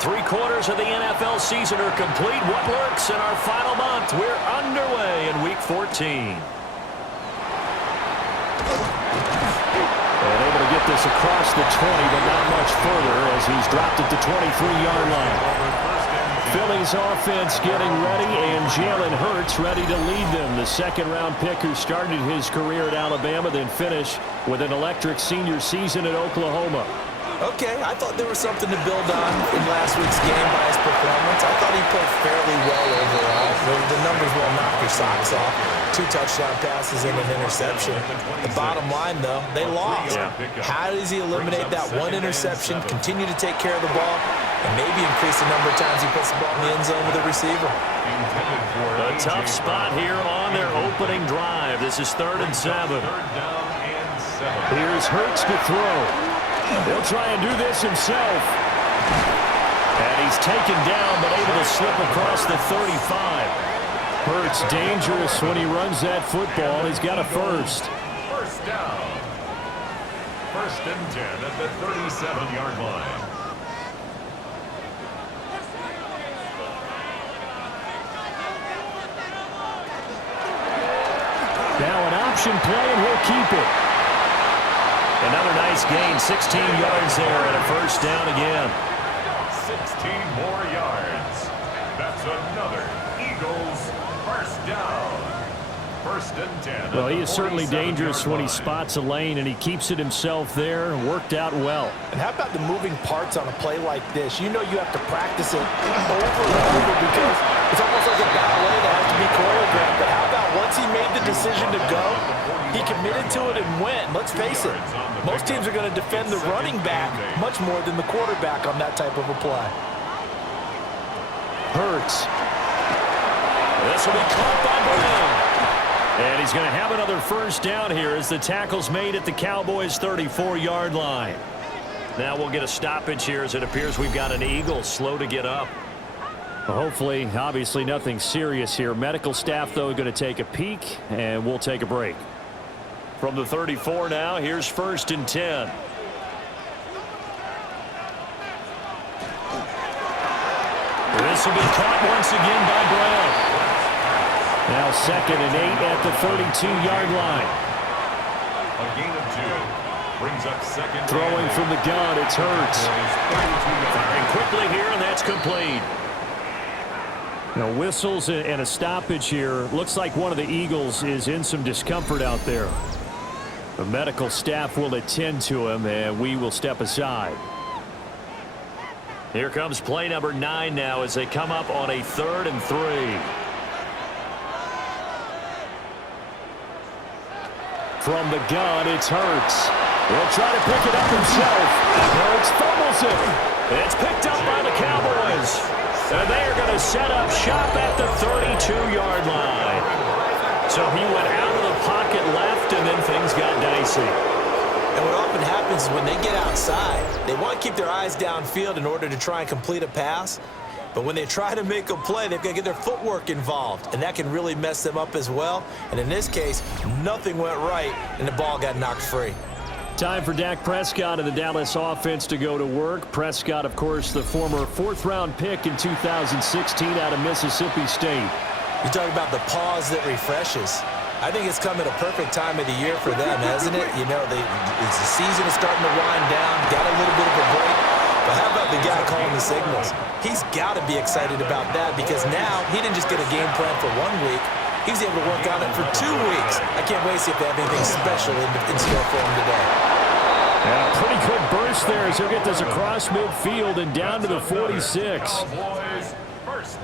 3/4 of the NFL season are complete. What lurks in our final month? We're underway in Week 14. And able to get this across the 20, but not much further as he's dropped at the 23-yard line. Philly's offense getting ready, and Jalen Hurts ready to lead them. The second-round pick who started his career at Alabama, then finished with an electric senior season at Oklahoma. Okay, I thought there was something to build on in last week's game by his performance. I thought he played fairly well overall. The numbers won't knock your socks off. 2 touchdown passes and an interception. The bottom line, though, they lost. How does he eliminate that one interception, continue to take care of the ball, and maybe increase the number of times he puts the ball in the end zone with a receiver? A tough spot here on their opening drive. This is 3rd and 7. Here's Hurts to throw. He'll try and do this himself. And he's taken down, but able to slip across the 35. Hurts dangerous when he runs that football. He's got a first. First down. 1st and 10 at the 37-yard line. Now an option play, and he'll keep it. Another nice gain, 16 yards there, and a first down again. 16 more yards. That's another Eagles first down. 1st and 10. Well, he is certainly dangerous when he spots a lane, and he keeps it himself there. Worked out well. And how about the moving parts on a play like this? You know you have to practice it over and over because it's almost like a ballet that has to be choreographed. But how about once he made the decision to go, he committed to it and went. Let's face it, most teams are going to defend the running back much more than the quarterback on that type of a play. Hurts. This will be caught by Brown. And he's going to have another first down here as the tackle's made at the Cowboys' 34-yard line. Now we'll get a stoppage here as it appears we've got an Eagle slow to get up. Well, hopefully, obviously nothing serious here. Medical staff, though, going to take a peek, and we'll take a break. From the 34 now, here's 1st and 10. This will be caught once again by Brown. Now 2nd and 8 at the 32-yard line. A gain of 2. Brings up 2nd. Throwing from the gun, it's Hurts. Firing quickly here, and that's complete. Now whistles and a stoppage here. Looks like one of the Eagles is in some discomfort out there. The medical staff will attend to him, and we will step aside. Here comes play number 9 now as they come up on a 3rd and 3. From the gun, it's Hurts. He'll try to pick it up himself. Hurts fumbles it. It's picked up by the Cowboys. And they are going to set up shop at the 32-yard line. So he went out of the pocket left, and then things got dicey. And what often happens is when they get outside, they want to keep their eyes downfield in order to try and complete a pass. But when they try to make a play, they've got to get their footwork involved, and that can really mess them up as well. And in this case, nothing went right, and the ball got knocked free. Time for Dak Prescott and the Dallas offense to go to work. Prescott, of course, the former 4th-round pick in 2016 out of Mississippi State. You talk about the pause that refreshes. I think it's come at a perfect time of the year for them, hasn't it? You know, the season is starting to wind down, got a little bit of a break. But how about the guy calling the signals? He's got to be excited about that because now he didn't just get a game plan for 1 week. He's able to work on it for 2 weeks. I can't wait to see if they have anything special in store for him today. And a pretty good burst there as he'll get this across midfield and down to the 46.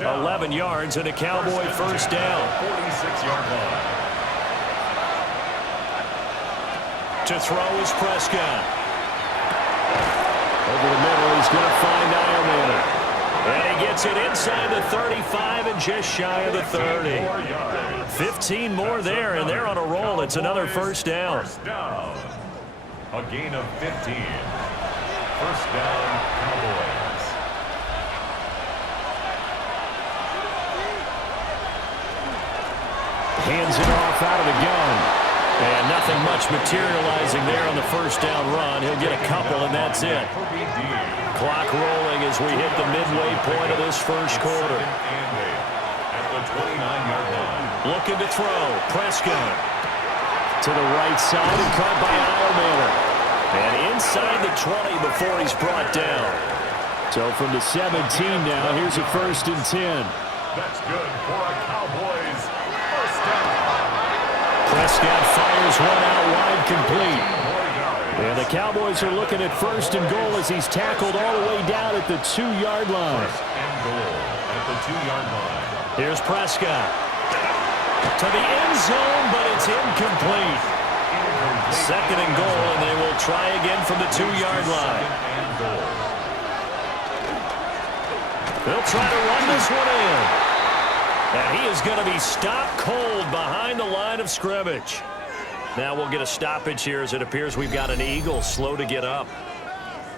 11 yards and a Cowboy first down. 46-yard line. To throw is Prescott. Over the middle, he's going to find Ironman. And he gets it inside the 35 and just shy of the 30. 15 more there, and they're on a roll. It's another first down. First down. A gain of 15. First down, Cowboys. Hands it off out of the gun. And nothing much materializing there on the first down run. He'll get a couple, and that's it. Clock rolling as we hit the midway point of this first quarter. At the 29-yard line. Looking to throw. Prescott to the right side and caught by Eilmaner. And inside the 20 before he's brought down. So from the 17 now, here's a 1st and 10. That's good for a Cowboys first down. Prescott fires one out wide, complete. And the Cowboys are looking at 1st and goal as he's tackled all the way down at the 2-yard line. First and goal at the 2-yard line. Here's Prescott to the end zone, but it's incomplete. 2nd and goal, and they will try again from the 2-yard line. They'll try to run this one in. And he is going to be stopped cold behind the line of scrimmage. Now we'll get a stoppage here as it appears we've got an Eagle slow to get up.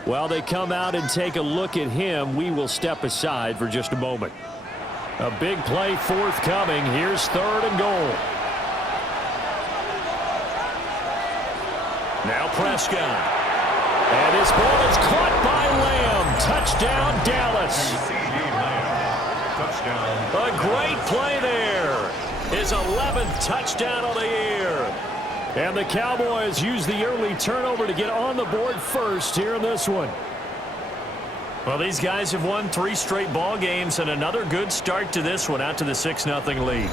While they come out and take a look at him, we will step aside for just a moment. A big play forthcoming. Here's 3rd and goal. Now Prescott. And his ball is caught by Lamb. Touchdown, Dallas. A great play there. His 11th touchdown of the year. And the Cowboys use the early turnover to get on the board first here in this one. Well, these guys have won 3 straight ball games and another good start to this one out to the 6-0 lead.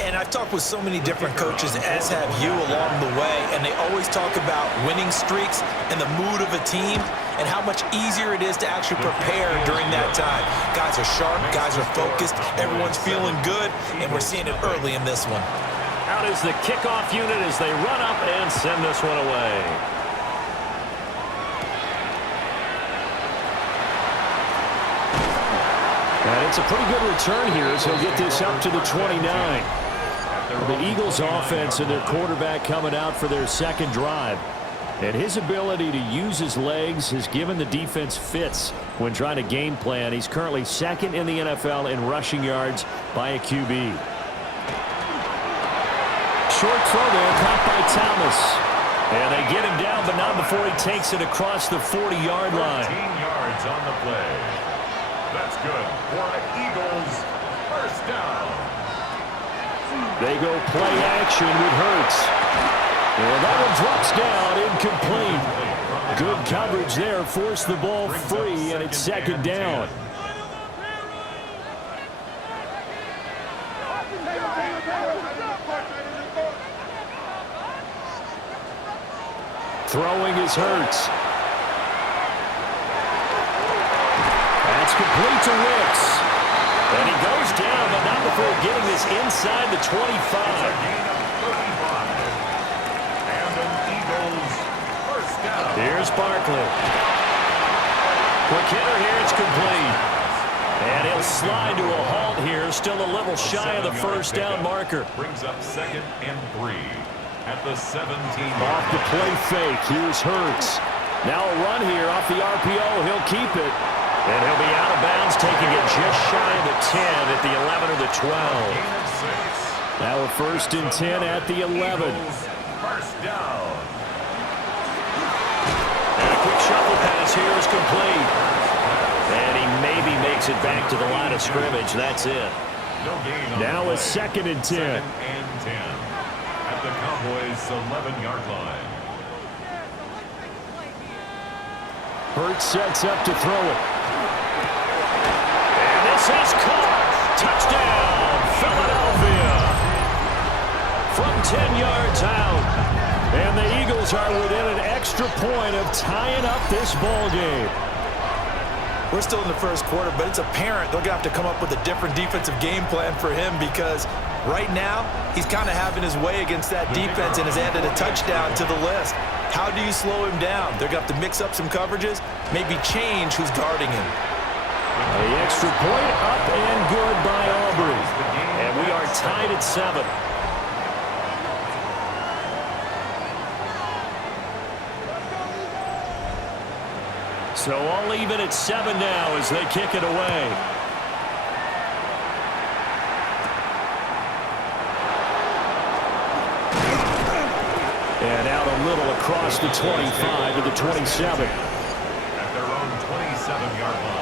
And I've talked with so many different coaches, as have you, along the way, and they always talk about winning streaks and the mood of a team and how much easier it is to actually prepare during that time. Guys are sharp, guys are focused, everyone's feeling good, and we're seeing it early in this one. Out is the kickoff unit as they run up and send this one away. And it's a pretty good return here as he'll get this up to the 29. The Eagles offense and their quarterback coming out for their 2nd drive. And his ability to use his legs has given the defense fits when trying to game plan. He's currently 2nd in the NFL in rushing yards by a QB. Short throw there, caught by Thomas. And they get him down, but not before he takes it across the 40-yard line. 13 yards on the play. That's good for the Eagles. First down. They go play action with Hurts. And that one drops down, incomplete. Good coverage there, forced the ball free, and it's 2nd down. Throwing is Hurts. That's complete to Wicks. And he goes down, but not before getting this inside the 25. And an Eagles first down. Here's Barkley. Quick hitter here, it's complete. And he'll slide to a halt here, still a little shy of the first down marker. Brings up 2nd and 3 at the 17. Off the play fake, here's Hurts. Now a run here off the RPO, he'll keep it. And he'll be out of bounds, taking it just shy of the 10 at the 11 or the 12. Now a 1st and 10 at the 11. First down. And a quick shuffle pass here is complete. And he maybe makes it back to the line of scrimmage. That's it. No gain on now the a play. 2nd and 10. 2nd and 10 at the Cowboys' 11-yard line. Hurts sets up to throw it. And this is caught. Touchdown, Philadelphia. From 10 yards out. And the Eagles are within an extra point of tying up this ball game. We're still in the first quarter, but it's apparent they're going to have to come up with a different defensive game plan for him because right now he's kind of having his way against that defense and has added a touchdown to the list. How do you slow him down? They're going to have to mix up some coverages, maybe change who's guarding him. The extra point up and good by Aubrey. And we are tied at 7. So all even at 7 now as they kick it away. across the 25 to the 27. At their own 27-yard line.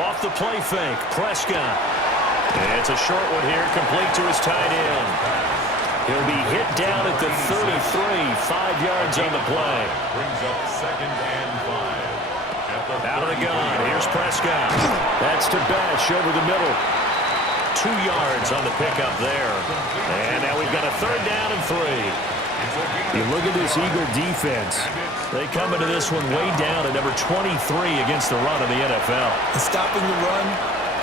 Off the play fake, Prescott. It's a short one here, complete to his tight end. He'll be hit down at the 33, 5 yards on the play. Brings up 2nd and 5. Out of the gun, here's Prescott. That's to Bash over the middle. 2 yards on the pickup there. And now we've got a 3rd down and 3. You look at this Eagle defense. They come into this one way down at number 23 against the run of the NFL. And stopping the run,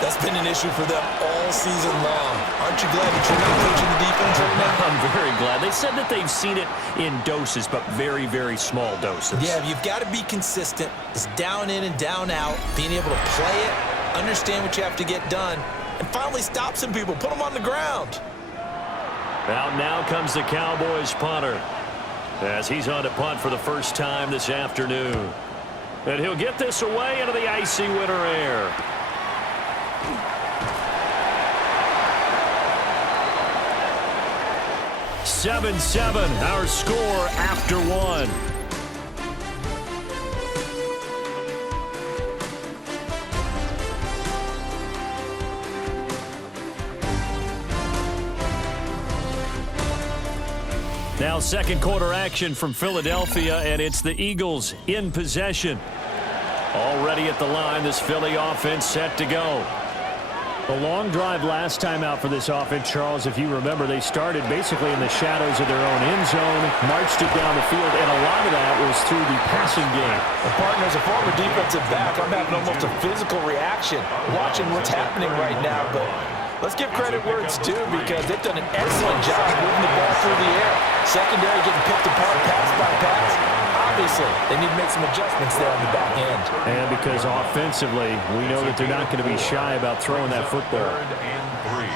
that's been an issue for them all season long. Aren't you glad that you're not coaching the defense right now? I'm very glad. They said that they've seen it in doses, but very, very small doses. Yeah, you've got to be consistent. It's down in and down out, being able to play it, understand what you have to get done, and finally stop some people, put them on the ground. Out now comes the Cowboys punter as he's on to punt for the first time this afternoon. And he'll get this away into the icy winter air. "7-7", our score after 1. Now second quarter action from Philadelphia, and it's the Eagles in possession. Already at the line, this Philly offense set to go. A long drive last time out for this offense, Charles. If you remember, they started basically in the shadows of their own end zone, marched it down the field, and a lot of that was through the passing game. Well, partner, as a former defensive back, I'm having almost a physical reaction watching what's happening right now, but let's give credit where it's due because they've done an excellent job moving the ball through the air. Secondary getting picked apart pass by pass. Obviously, they need to make some adjustments there on the back end. And because offensively, we know that they're not going to be shy about throwing that football. 3rd and 3.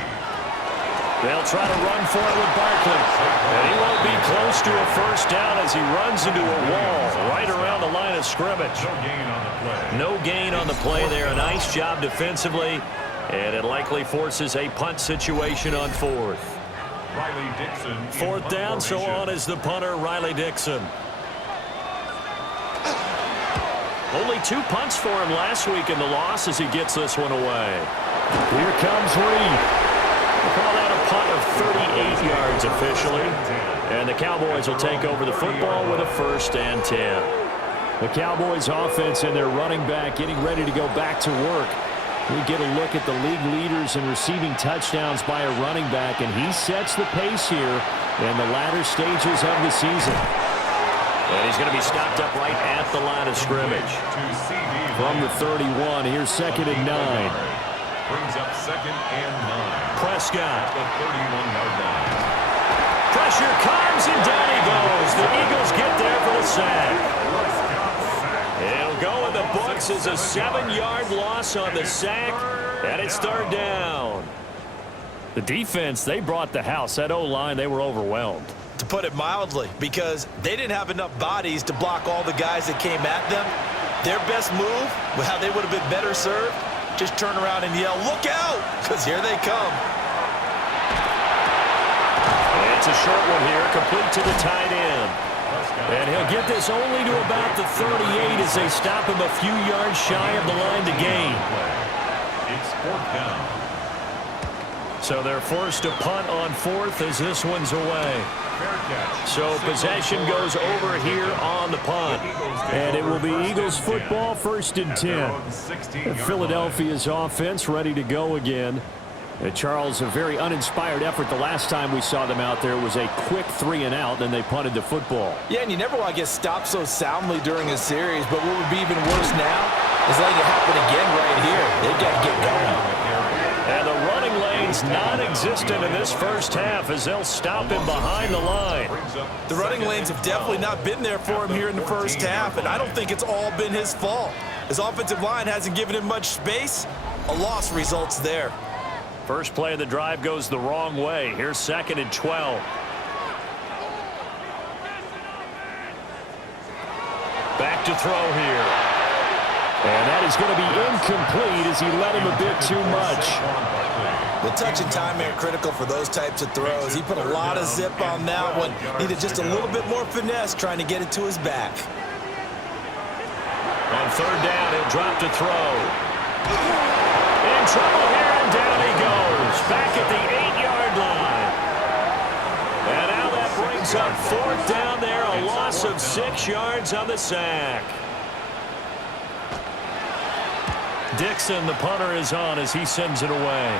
They'll try to run for it with Barkley. And he won't be close to a first down as he runs into a wall right around the line of scrimmage. No gain on the play. No gain on the play there. A nice job defensively. And it likely forces a punt situation on 4th. Riley Dixon. 4th down, so on is the punter, Riley Dixon. Only 2 punts for him last week in the loss as he gets this one away. Here comes Reed. We'll call that a punt of 38 yards officially. And the Cowboys will take over the football with a 1st and 10. The Cowboys offense and their running back getting ready to go back to work. We get a look at the league leaders in receiving touchdowns by a running back, and he sets the pace here in the latter stages of the season. And he's going to be stopped up right at the line of scrimmage. From the 31, here's 2nd and 9. Brings up 2nd and 9. Prescott. The 31-yard line. Pressure comes, and down he goes. The Eagles get there for the sack. It'll go in the books as a 7-yard loss on the sack, and it's 3rd down. The defense, they brought the house. That O-line, they were overwhelmed. To put it mildly, because they didn't have enough bodies to block all the guys that came at them. Their best move, how they would have been better served, just turn around and yell, "Look out!" because here they come. It's a short one here, complete to the tight end. And he'll get this only to about the 38 as they stop him a few yards shy of the line to gain. It's 4th down. So they're forced to punt on 4th as this one's away. So possession goes over here on the punt. And it will be Eagles football, 1st and 10. Philadelphia's offense ready to go again. Charles, a very uninspired effort the last time we saw them out there. It was a quick 3 and out, then they punted the football. Yeah, and you never want to get stopped so soundly during a series, but what would be even worse now is letting it happen again right here. They've got to get going. And the running lane's non-existent in this first half as they'll stop him behind the line. The running lanes have definitely not been there for him here in the first half, and I don't think it's all been his fault. His offensive line hasn't given him much space. A loss results there. First play of the drive goes the wrong way. Here's 2nd and 12. Back to throw here. And that is going to be incomplete as he led him a bit too much. The touch and timing are critical for those types of throws. He put a lot of zip on that one. Needed just a little bit more finesse trying to get it to his back. On third down, he'll drop to throw. In trouble here, and down he goes. Back at the 8-yard line. And now that brings up fourth down there, a loss of 6 yards on the sack. Dixon, the punter, is on as he sends it away.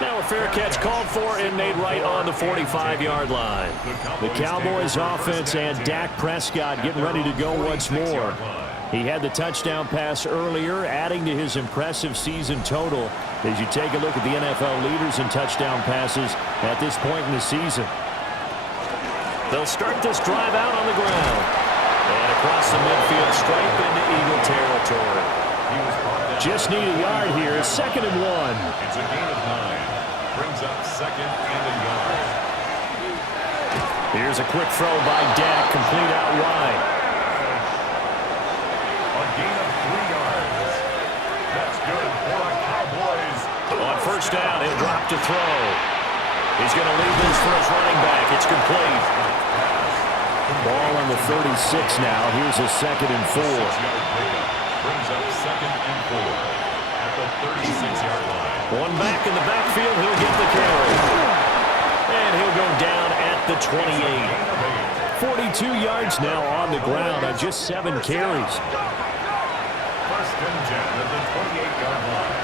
Now a fair catch called for and made right on the 45-yard line. The Cowboys offense and Dak Prescott getting ready to go once more. He had the touchdown pass earlier, adding to his impressive season total as you take a look at the NFL leaders in touchdown passes at this point in the season. They'll start this drive out on the ground. And across the midfield, straight into Eagle territory. Just need a yard here. 2nd and 1. It's a gain of 9. Brings up 2nd and a yard. Here's a quick throw by Dak, complete out wide. A gain of 3 yards. That's good for the Cowboys. On first down, he'll drop to throw. He's going to leave this for his running back. It's complete. Ball on the 36 now. Here's a 2nd and 4. Brings up 2nd and 4 at the 36-yard line. One back in the backfield. He'll get the carry. And he'll go down at the 28. 42 yards now on the ground on just 7 carries. 1st and 10 at the 28-yard line.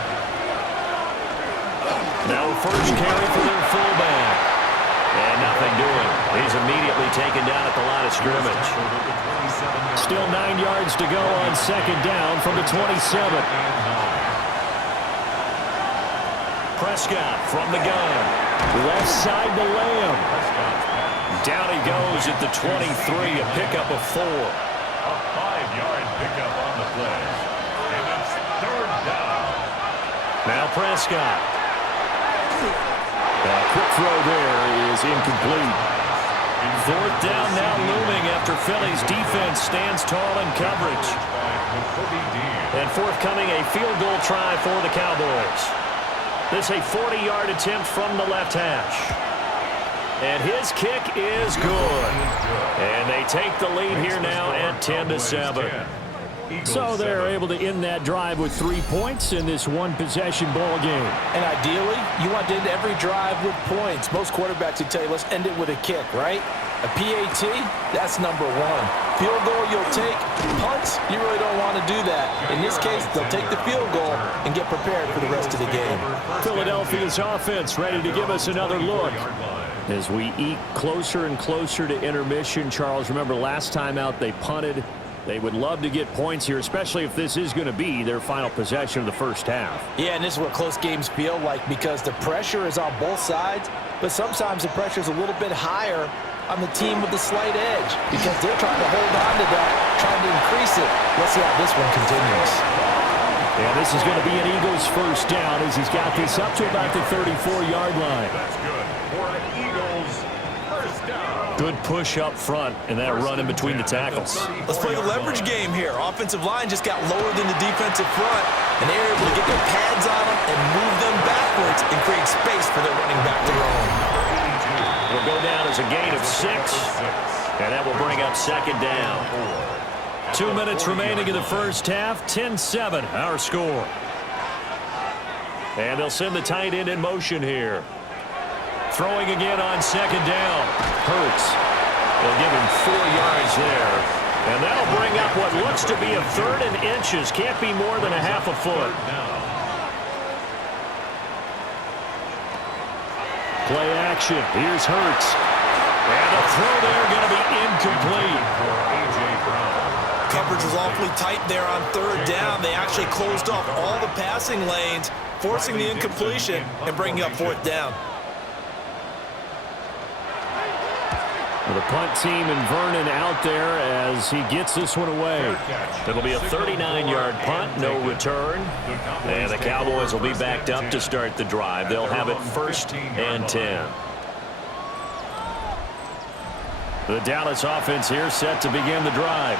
Now a first carry for their fullback. And nothing doing. He's immediately taken down at the line of scrimmage. Still 9 yards to go on 2nd down from the 27. Prescott from the gun. Left side to Lamb. Down he goes at the 23, a pickup of 4. A 5-yard pickup on the play. And it's 3rd down. Now Prescott. A quick throw there is incomplete. 4th down now looming after Philly's defense stands tall in coverage. And forthcoming a field goal try for the Cowboys. This a 40-yard attempt from the left hash. And his kick is good. And they take the lead here now at 10-7. So they're able to end that drive with 3 points in this one-possession ball game. And ideally, you want to end every drive with points. Most quarterbacks would tell you, let's end it with a kick, right? A PAT, that's number 1. Field goal you'll take. Punts, you really don't want to do that. In this case, they'll take the field goal and get prepared for the rest of the game. Philadelphia's offense ready to give us another look. As we eke closer and closer to intermission, Charles, remember last time out they punted. They would love to get points here, especially if this is going to be their final possession of the first half. Yeah, and this is what close games feel like because the pressure is on both sides, but sometimes the pressure is a little bit higher on the team with the slight edge because they're trying to hold on to that, trying to increase it. Let's see how this one continues. And this is going to be an Eagles first down as he's got this up to about the 34-yard line. That's good for an Eagles first down. Good push up front and that run in between the tackles. Let's play the leverage game here. Offensive line just got lower than the defensive front, and they're able to get their pads on them and move them backwards and create space for their running back to roam. Will go down as a gain of 6, and that will bring up 2nd down. 2 minutes remaining in the first half, 10-7 our score. And they'll send the tight end in motion here. Throwing again on 2nd down. Hurts. They'll give him 4 yards there. And that'll bring up what looks to be a 3rd and inches. Can't be more than a half a foot. Play action. Here's Hurts. And a throw there going to be incomplete. Coverage was awfully tight there on 3rd down. They actually closed off all the passing lanes, forcing the incompletion and bringing up 4th down. The punt team and Vernon out there as he gets this one away. It'll be a 39-yard punt, no return. And the Cowboys will be backed up to start the drive. They'll have it 1st and 10. The Dallas offense here set to begin the drive.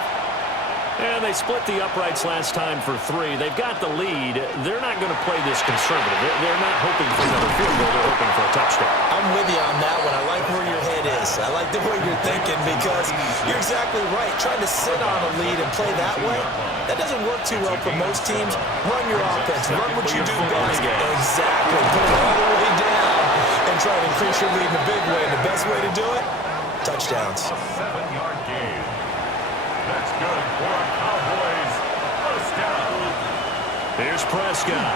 And they split the uprights last time for 3. They've got the lead. They're not going to play this conservative. They're not hoping for another field goal. They're hoping for a touchdown. I'm with you on that one. I like where your head is. I like the way you're thinking because you're exactly right. Trying to sit on a lead and play that way, that doesn't work too well for most teams. Run your offense. Run what you do best. Exactly. Put it all the way down and try to increase your lead in a big way. And the best way to do it, touchdowns. A 7-yard gain. That's good for a Cowboys first down. Here's Prescott.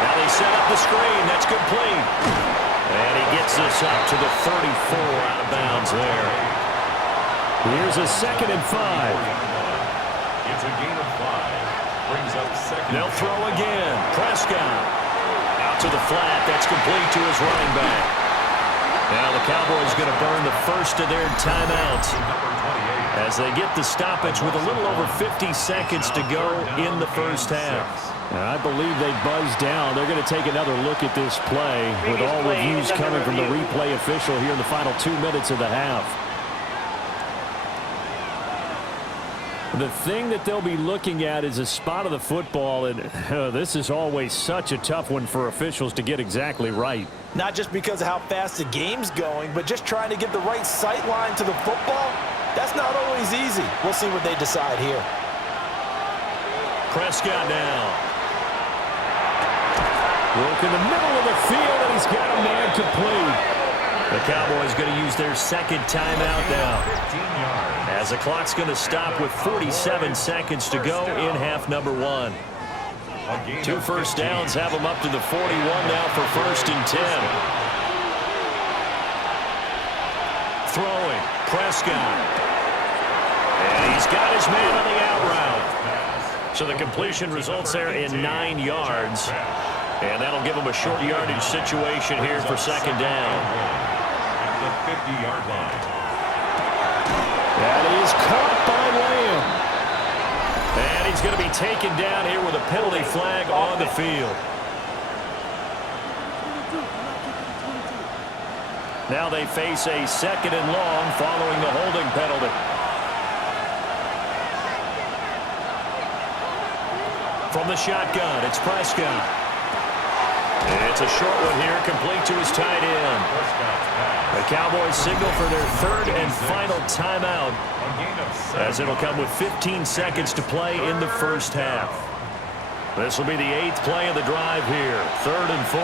Now they set up the screen. That's complete. And he gets this up to the 34 out of bounds there. Here's a 2nd and 5. It's a gain of 5. Brings up 2nd. They'll throw again. Prescott. Out to the flat. That's complete to his running back. Now the Cowboys going to burn the first of their timeouts as they get the stoppage with a little over 50 seconds to go in the first half. And I believe they buzzed down. They're going to take another look at this play with all reviews coming from the replay official here in the final 2 minutes of the half. The thing that they'll be looking at is a spot of the football, and this is always such a tough one for officials to get exactly right. Not just because of how fast the game's going, but just trying to get the right sight line to the football. That's not always easy. We'll see what they decide here. Prescott now. Broke in the middle of the field, and he's got a man complete. The Cowboys going to use their 2nd timeout now, as the clock's going to stop with 47 seconds to go in half number 1. 2 first downs have them up to the 41 now for 1st and 10. Throwing, Prescott. And he's got his man on the out route. So the completion results there in 9 yards. And that'll give them a short yardage situation here for 2nd down. At the 50-yard line. That is caught by Lamb. And he's going to be taken down here with a penalty flag on the field. Now they face a 2nd and long following the holding penalty. From the shotgun, it's Prescott. It's a short one here, complete to his tight end. The Cowboys signal for their 3rd and final timeout, as it'll come with 15 seconds to play in the first half. This will be the 8th play of the drive here, 3rd and 4.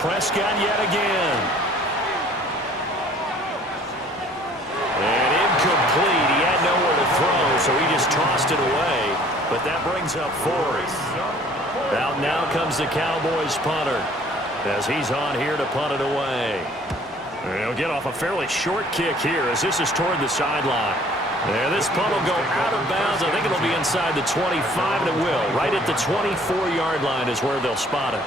Prescott yet again. And incomplete. He had nowhere to throw, so he just tossed it away. But that brings up 4th. Out now comes the Cowboys punter, as he's on here to punt it away. He'll get off a fairly short kick here, as this is toward the sideline. And this punt will go out of bounds. I think it'll be inside the 25, and it will. Right at the 24-yard line is where they'll spot it.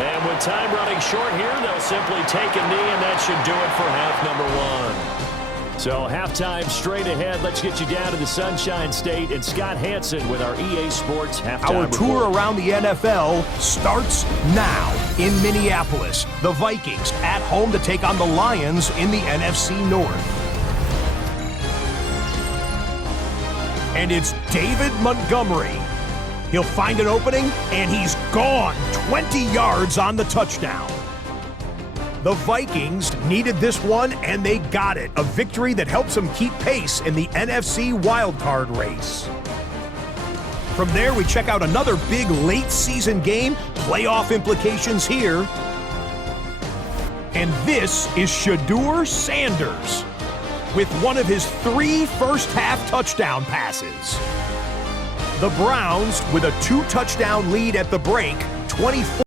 And with time running short here, they'll simply take a knee, and that should do it for half number 1. So halftime straight ahead. Let's get you down to the Sunshine State and Scott Hansen with our EA Sports halftime Our tour report. around the NFL starts now in Minneapolis. The Vikings at home to take on the Lions in the NFC North. And it's David Montgomery. He'll find an opening, and he's gone 20 yards on the touchdown. The Vikings needed this one, and they got it. A victory that helps them keep pace in the NFC wildcard race. From there, we check out another big late-season game, playoff implications here. And this is Shedeur Sanders with one of his 3 first-half touchdown passes. The Browns with a 2-touchdown lead at the break, 24.